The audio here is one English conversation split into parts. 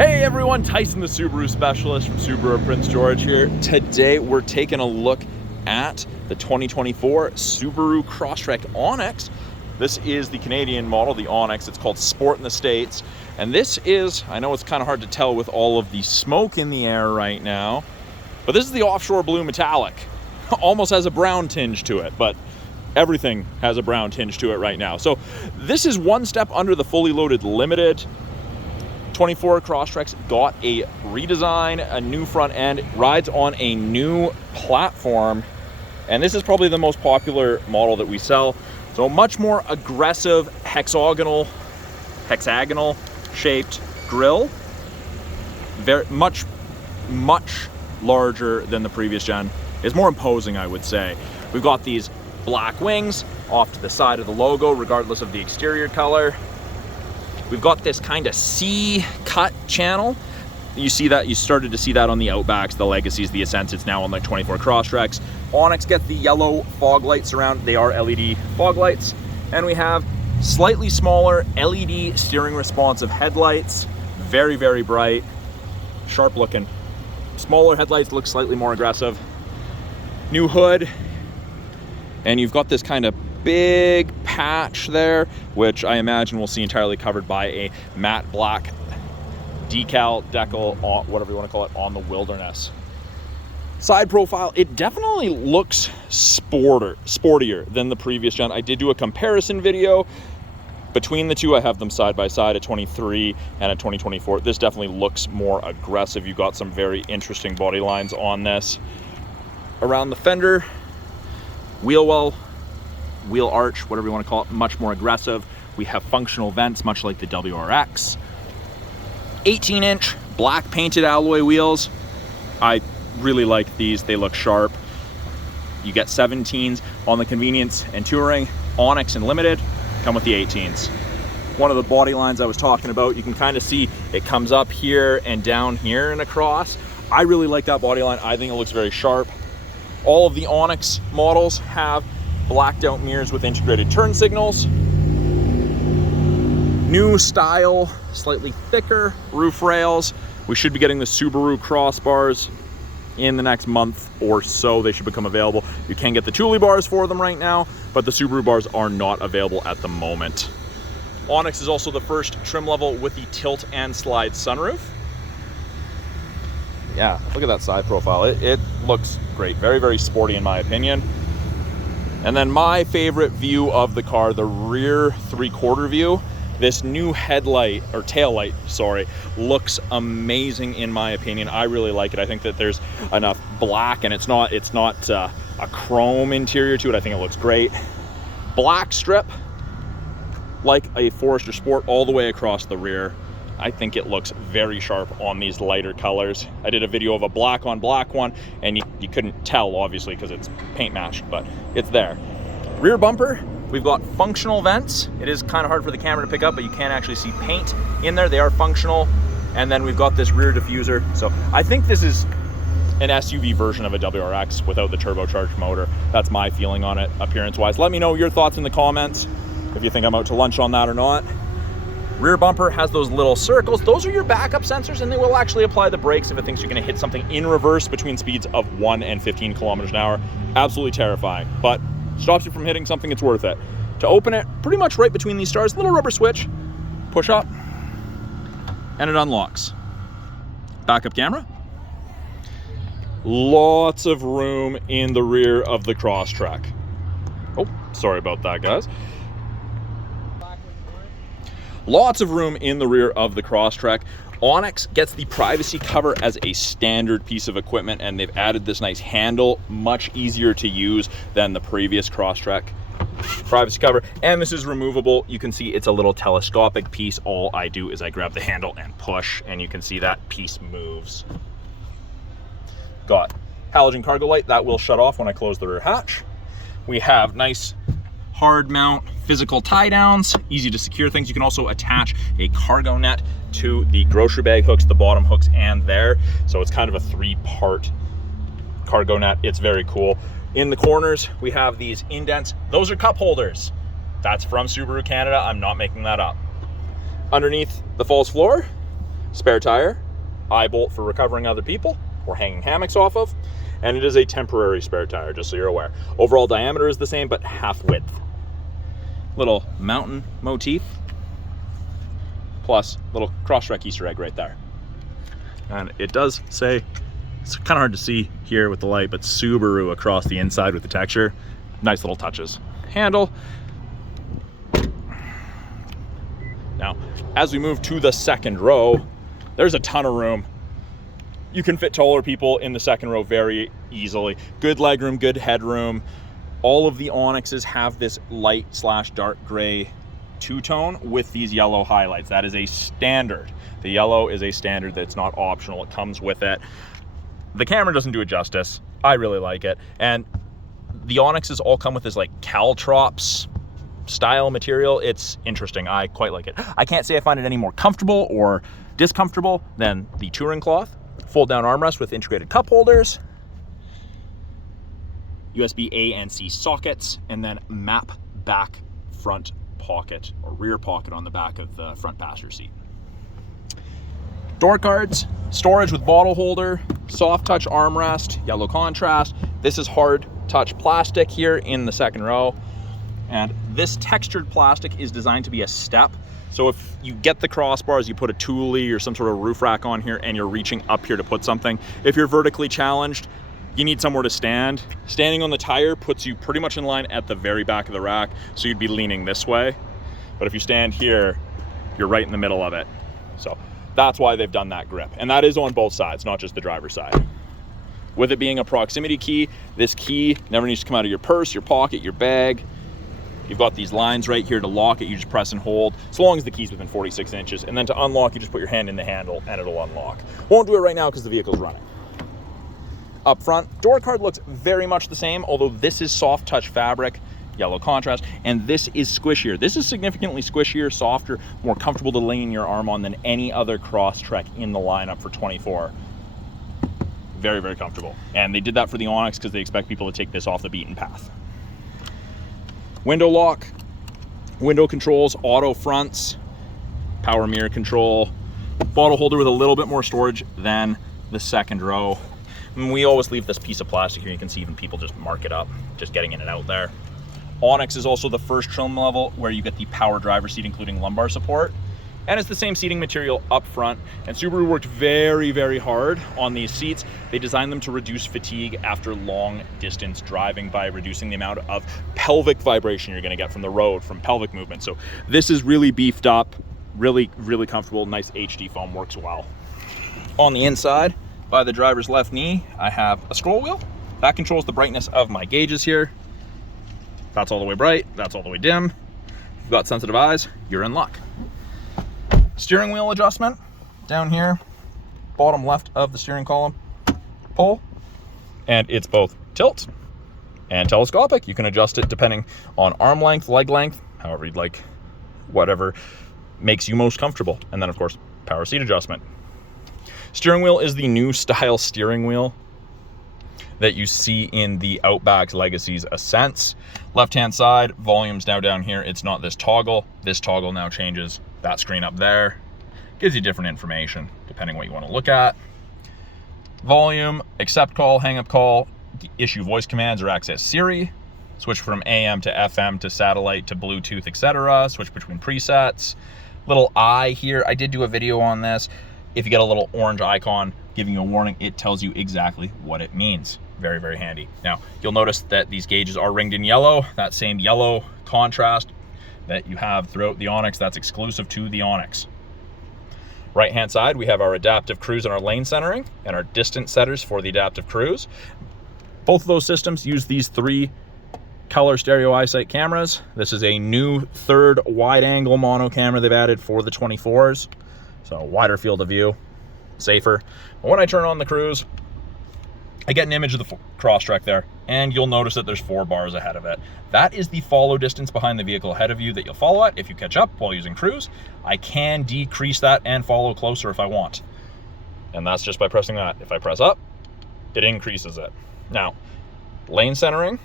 Hey everyone, Tyson the Subaru specialist from Subaru Prince George here. Today we're taking a look at the 2024 Subaru Crosstrek Onyx. This is the Canadian model, the Onyx. It's called Sport in the States. And this is, I know it's kind of hard to tell with all of the smoke in the air right now, but this is the offshore blue metallic. Almost has a brown tinge to it, but everything has a brown tinge to it right now. So this is one step under the fully loaded limited. 24 Crosstrek's got a redesign, a new front end, rides on a new platform, and this is probably the most popular model that we sell. So much more aggressive hexagonal shaped grille, very much larger than the previous gen. It's more imposing, I would say. We've got these black wings off to the side of the logo, regardless of the exterior color. We've got this kind of C-cut channel. You see that, you started to see that on the Outbacks, the Legacies, the Ascents. It's now on the 24 Crosstreks. Onyx gets the yellow fog lights around. They are LED fog lights. And we have slightly smaller LED steering responsive headlights. Very, very bright, sharp looking. Smaller headlights look slightly more aggressive. New hood. And you've got this kind of big patch there, which I imagine we'll see entirely covered by a matte black decal, whatever you want to call it, on the Wilderness. Side profile, it definitely looks sportier than the previous gen. I did do a comparison video between the two. I have them side by side, a 23 and a 2024. This definitely looks more aggressive. You got some very interesting body lines on this. Around the fender, wheel well, wheel arch, whatever you want to call it, much more aggressive. We have functional vents, much like the WRX. 18-inch black painted alloy wheels. I really like these. They look sharp. You get 17s on the convenience and touring. Onyx and limited come with the 18s. One of the body lines I was talking about, you can kind of see it comes up here and down here and across. I really like that body line. I think it looks very sharp. All of the Onyx models have blacked out mirrors with integrated turn signals. New style, slightly thicker roof rails. We should be getting the Subaru crossbars in the next month or so. They should become available. You can get the Thule bars for them right now, but the Subaru bars are not available at the moment. Onyx is also the first trim level with the tilt and slide sunroof. Yeah, look at that side profile. It looks great. Very, very sporty in my opinion. And then my favorite view of the car, the rear 3/4 view. This new headlight, or tail light, sorry, looks amazing in my opinion. I really like it. I think that there's enough black, and it's not a chrome interior to it. I think it looks great. Black strip, like a Forester Sport, all the way across the rear. I think it looks very sharp on these lighter colors. I did a video of a black on black one, and you couldn't tell, obviously, because it's paint matched, but it's there. Rear bumper, we've got functional vents. It is kind of hard for the camera to pick up, but you can actually see paint in there. They are functional. And then we've got this rear diffuser. So I think this is an SUV version of a WRX without the turbocharged motor. That's my feeling on it, appearance-wise. Let me know your thoughts in the comments, if you think I'm out to lunch on that or not. Rear bumper has those little circles. Those are your backup sensors, and they will actually apply the brakes if it thinks you're gonna hit something in reverse between speeds of 1 and 15 kilometers an hour. Absolutely terrifying, but stops you from hitting something, it's worth it. To open it, pretty much right between these stars, little rubber switch, push up, and it unlocks. Backup camera. Lots of room in the rear of the Crosstrek. Oh, sorry about that, guys. Lots of room in the rear of the Crosstrek. Onyx gets the privacy cover as a standard piece of equipment, and they've added this nice handle, much easier to use than the previous Crosstrek. Privacy cover, and this is removable. You can see it's a little telescopic piece. All I do is I grab the handle and push, and you can see that piece moves. Got halogen cargo light that will shut off when I close the rear hatch. We have nice hard mount physical tie downs, easy to secure things. You can also attach a cargo net to the grocery bag hooks, the bottom hooks, and there. So it's kind of a 3-part cargo net. It's very cool. In the corners, we have these indents. Those are cup holders. That's from Subaru Canada. I'm not making that up. Underneath the false floor, Spare tire, eye bolt for recovering other people or hanging hammocks off of, and it is a temporary spare tire, just so you're aware. Overall diameter is the same, but half width. Little mountain motif, plus little Crosstrek Easter egg right there. And it does say, it's kind of hard to see here with the light, but Subaru across the inside with the texture. Nice little touches. Handle. Now, as we move to the second row, there's a ton of room. You can fit taller people in the second row very easily. Good legroom, good headroom. All of the Onyxes have this light / dark gray two-tone with these yellow highlights. That is a standard. The yellow is a standard that's not optional. It comes with it. The camera doesn't do it justice. I really like it. And the Onyxes all come with this like caltrops style material. It's interesting. I quite like it. I can't say I find it any more comfortable or discomfortable than the touring cloth. Fold down armrest with integrated cup holders, USB A and C sockets, and then map back front pocket or rear pocket on the back of the front passenger seat. Door cards, storage with bottle holder, soft touch armrest, yellow contrast. This is hard touch plastic here in the second row. And this textured plastic is designed to be a step. So if you get the crossbars, you put a toolie or some sort of roof rack on here and you're reaching up here to put something. If you're vertically challenged, you need somewhere to stand. Standing on the tire puts you pretty much in line at the very back of the rack, so you'd be leaning this way. But if you stand here, you're right in the middle of it. So that's why they've done that grip. And that is on both sides, not just the driver's side. With it being a proximity key, this key never needs to come out of your purse, your pocket, your bag. You've got these lines right here to lock it. You just press and hold, so long as the key's within 46 inches. And then to unlock, you just put your hand in the handle and it'll unlock. Won't do it right now because the vehicle's running. Up front, door card looks very much the same, although this is soft touch fabric, yellow contrast, and this is squishier. This is significantly squishier, softer, more comfortable to lean your arm on than any other Crosstrek in the lineup for 24. Very, very comfortable. And they did that for the Onyx because they expect people to take this off the beaten path. Window lock, window controls, auto fronts, power mirror control, bottle holder with a little bit more storage than the second row. And we always leave this piece of plastic here. You can see even people just mark it up, just getting in and out there. Onyx is also the first trim level where you get the power driver seat, including lumbar support. And it's the same seating material up front. And Subaru worked very, very hard on these seats. They designed them to reduce fatigue after long distance driving by reducing the amount of pelvic vibration you're gonna get from the road, from pelvic movement. So this is really beefed up, really, really comfortable, nice HD foam, works well. On the inside, by the driver's left knee, I have a scroll wheel. That controls the brightness of my gauges here. That's all the way bright, that's all the way dim. If you've got sensitive eyes, you're in luck. Steering wheel adjustment down here, bottom left of the steering column, pull, and it's both tilt and telescopic. You can adjust it depending on arm length, leg length, however you'd like, whatever makes you most comfortable. And then of course, power seat adjustment. Steering wheel is the new style steering wheel that you see in the Outback's Legacy's Ascents. Left-hand side, volume's now down here. It's not this toggle. This toggle now changes that screen up there. Gives you different information depending what you want to look at. Volume, accept call, hang up call, issue voice commands or access Siri, switch from AM to FM to satellite to Bluetooth, etc. Switch between presets. Little eye here, I did do a video on this. If you get a little orange icon giving you a warning, it tells you exactly what it means. Very, very handy. Now, you'll notice that these gauges are ringed in yellow. That same yellow contrast that you have throughout the Onyx, that's exclusive to the Onyx. Right-hand side, we have our adaptive cruise and our lane centering and our distance setters for the adaptive cruise. Both of those systems use these 3 color stereo eyesight cameras. This is a new 3rd wide-angle mono camera they've added for the 24s. So wider field of view, safer. But when I turn on the cruise, I get an image of the Crosstrek there, and you'll notice that there's 4 bars ahead of it. That is the follow distance behind the vehicle ahead of you that you'll follow at if you catch up while using cruise. I can decrease that and follow closer if I want. And that's just by pressing that. If I press up, it increases it. Now, lane centering,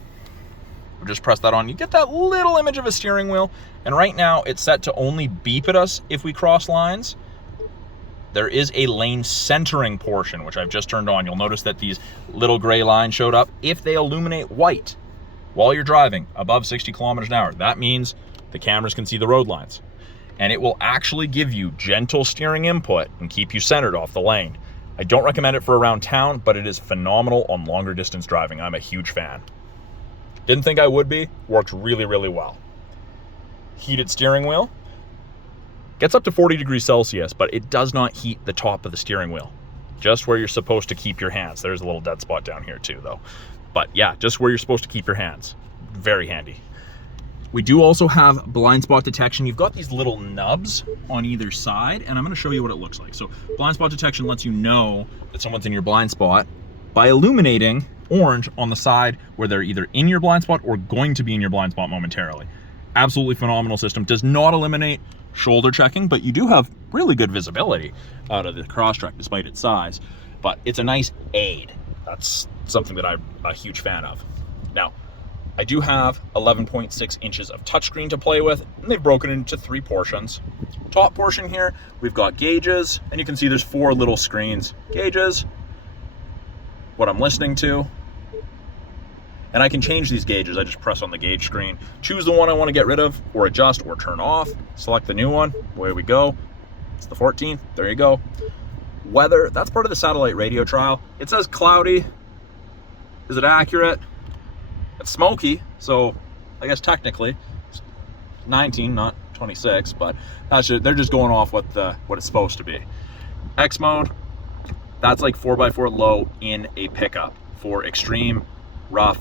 just press that on. You get that little image of a steering wheel, and right now it's set to only beep at us if we cross lines. there is a lane centering portion, which I've just turned on. You'll notice that these little gray lines showed up. If they illuminate white while you're driving above 60 kilometers an hour, that means the cameras can see the road lines. And it will actually give you gentle steering input and keep you centered off the lane. I don't recommend it for around town, but it is phenomenal on longer distance driving. I'm a huge fan. Didn't think I would be. Worked really, really well. Heated steering wheel. Gets up to 40 degrees Celsius, but it does not heat the top of the steering wheel. Just where you're supposed to keep your hands. There's a little dead spot down here too, though. But yeah, just where you're supposed to keep your hands. Very handy. We do also have blind spot detection. You've got these little nubs on either side, and I'm going to show you what it looks like. So blind spot detection lets you know that someone's in your blind spot by illuminating orange on the side where they're either in your blind spot or going to be in your blind spot momentarily. Absolutely phenomenal system. Does not eliminate shoulder checking, but you do have really good visibility out of the Crosstrek despite its size. But it's a nice aid. That's something that I'm a huge fan of. Now, I do have 11.6 inches of touchscreen to play with, and they've broken into 3 portions. Top portion here, we've got gauges, and you can see there's 4 little screens. Gauges, what I'm listening to, and I can change these gauges. I just press on the gauge screen, choose the one I want to get rid of, or adjust, or turn off, select the new one, away we go. It's the 14th, there you go. Weather, that's part of the satellite radio trial. It says cloudy. Is it accurate? It's smoky, so I guess technically it's 19, not 26, but they're just going off what it's supposed to be. X mode, that's like 4x4 low in a pickup for extreme, rough,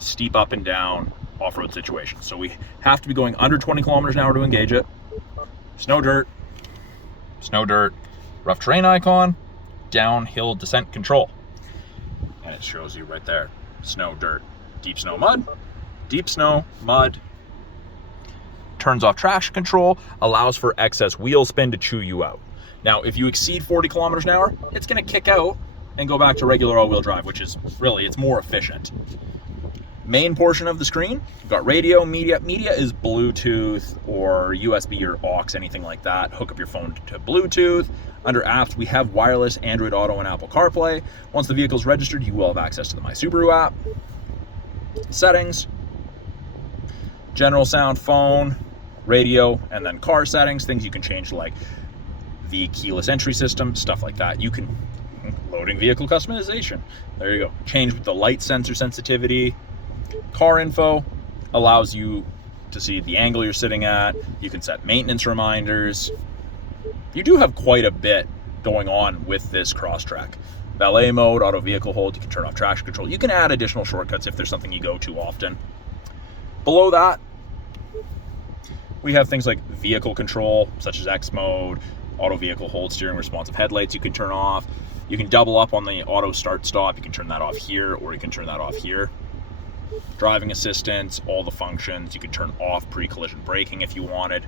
steep up and down off-road situations. So we have to be going under 20 kilometers an hour to engage it. Snow, dirt, rough terrain icon, downhill descent control. And it shows you right there, snow, dirt. Deep snow, mud, turns off traction control, allows for excess wheel spin to chew you out. Now, if you exceed 40 kilometers an hour, it's gonna kick out and go back to regular all-wheel drive, which is really, it's more efficient. Main portion of the screen, you've got radio, media. Media is Bluetooth or USB or aux, anything like that. Hook up your phone to Bluetooth. Under apps, we have wireless Android Auto and Apple CarPlay. Once the vehicle's registered, you will have access to the My Subaru app. Settings, general sound, phone, radio, and then car settings, things you can change like the keyless entry system, stuff like that. You can, loading vehicle customization, there you go. Change with the light sensor sensitivity. Car info allows you to see the angle you're sitting at. You can set maintenance reminders. You do have quite a bit going on with this Crosstrek. Valet mode, auto vehicle hold, you can turn off traction control. You can add additional shortcuts if there's something you go to often. Below that, we have things like vehicle control, such as X mode, auto vehicle hold, steering responsive headlights you can turn off. You can double up on the auto start stop. You can turn that off here, or you can turn that off here. Driving assistance, all the functions. You can turn off pre-collision braking if you wanted.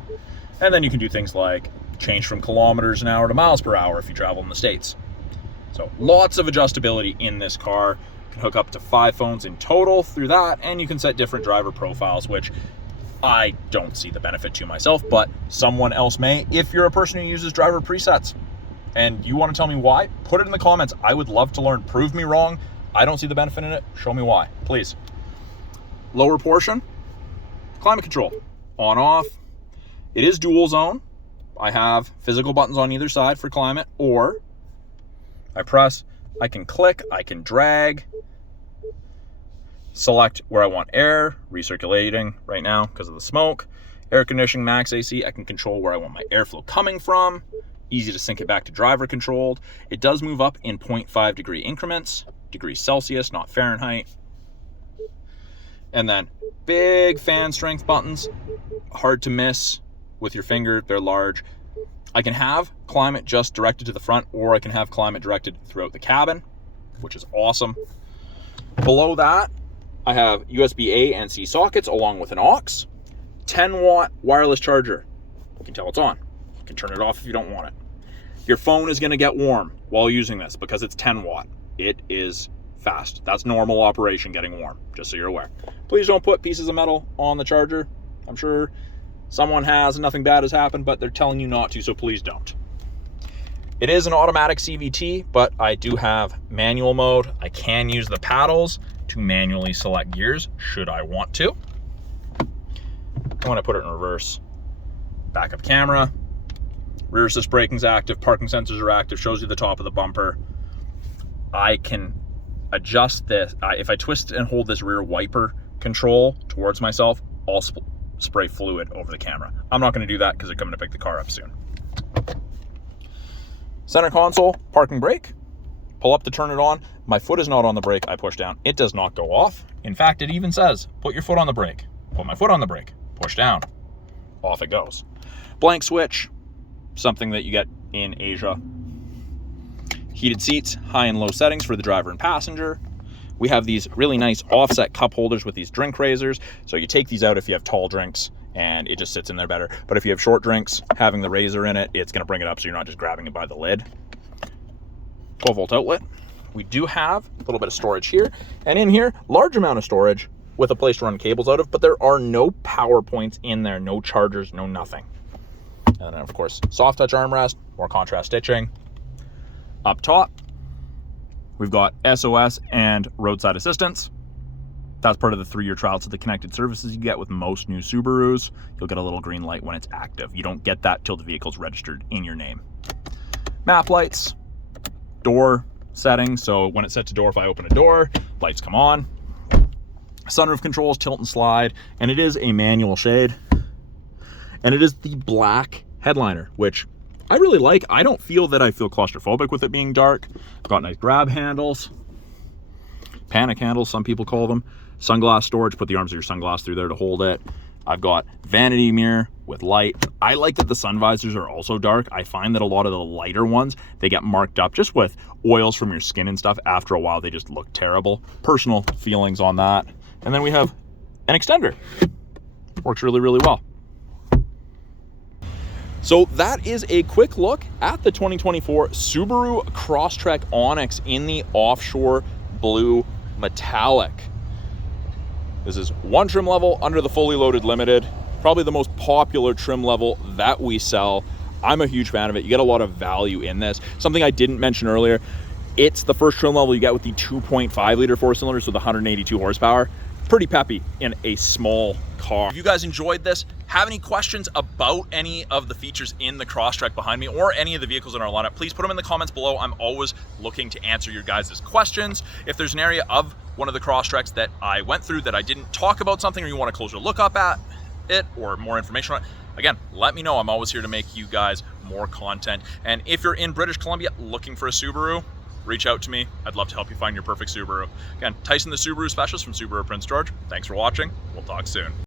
And then you can do things like change from kilometers an hour to miles per hour if you travel in the States. So lots of adjustability in this car. You can hook up to 5 phones in total through that, and you can set different driver profiles, which I don't see the benefit to myself, but someone else may. If you're a person who uses driver presets and you want to tell me why, put it in the comments. I would love to learn. Prove me wrong. I don't see the benefit in it. Show me why, please. Lower portion, climate control, on, off. It is dual zone. I have physical buttons on either side for climate, or I press, I can click, I can drag, select where I want air, recirculating right now because of the smoke, air conditioning, max AC, I can control where I want my airflow coming from, easy to sync it back to driver controlled. It does move up in 0.5 degree increments, degrees Celsius, not Fahrenheit. And then big fan strength buttons, hard to miss with your finger, they're large. I can have climate just directed to the front, or I can have climate directed throughout the cabin, which is awesome. Below that, I have USB A and C sockets along with an aux, 10-watt wireless charger. You can tell it's on. You can turn it off if you don't want it. Your phone is going to get warm while using this because it's 10 watt. It is fast. That's normal operation getting warm, just so you're aware. Please don't put pieces of metal on the charger. I'm sure someone has and nothing bad has happened, but they're telling you not to, so please don't. It is an automatic CVT, but I do have manual mode. I can use the paddles to manually select gears should I want to. And when I put it in reverse, backup camera, rear assist braking's active, parking sensors are active, shows you the top of the bumper. I can adjust this. If I twist and hold this rear wiper control towards myself, I'll spray fluid over the camera. I'm not going to do that because they're coming to pick the car up soon. Center console, parking brake. Pull up to turn it on. My foot is not on the brake. I push down. It does not go off. In fact, it even says, put your foot on the brake. Put my foot on the brake. Push down. Off it goes. Blank switch, something that you get in Asia. Heated seats, high and low settings for the driver and passenger. We have these really nice offset cup holders with these drink raisers. So you take these out if you have tall drinks and it just sits in there better. But if you have short drinks, having the razor in it, it's gonna bring it up so you're not just grabbing it by the lid. 12-volt outlet. We do have a little bit of storage here. And in here, large amount of storage with a place to run cables out of, but there are no power points in there, no chargers, no nothing. And then of course, soft touch armrest, more contrast stitching. Up top, we've got SOS and roadside assistance. That's part of the 3-year trial to the connected services you get with most new Subarus. You'll get a little green light when it's active. You don't get that till the vehicle's registered in your name. Map lights, door settings. So when it's set to door, if I open a door, lights come on. Sunroof controls, tilt and slide, and it is a manual shade. And it is the black headliner, which I really like. I don't feel that I feel claustrophobic with it being dark. Got nice grab handles, panic handles, some people call them. Sunglass storage, put the arms of your sunglass through there to hold it. I've got vanity mirror with light. I like that the sun visors are also dark. I find that a lot of the lighter ones, they get marked up just with oils from your skin and stuff. After a while, they just look terrible. Personal feelings on that. And then we have an extender. Works really, really well. So that is a quick look at the 2024 Subaru Crosstrek Onyx in the offshore blue metallic. This is one trim level under the fully loaded limited, probably the most popular trim level that we sell. I'm a huge fan of it. You get a lot of value in this. Something I didn't mention earlier, it's the first trim level you get with the 2.5 liter 4-cylinder, so the 182 horsepower. Pretty peppy in a small car. If you guys enjoyed this, have any questions about any of the features in the Crosstrek behind me or any of the vehicles in our lineup, please put them in the comments below. I'm always looking to answer your guys' questions. If there's an area of one of the Crosstreks that I went through that I didn't talk about something, or you want a closer look up at it or more information on it, again, let me know. I'm always here to make you guys more content. And if you're in British Columbia looking for a Subaru, reach out to me. I'd love to help you find your perfect Subaru. Again, Tyson the Subaru specialist from Subaru Prince George. Thanks for watching. We'll talk soon.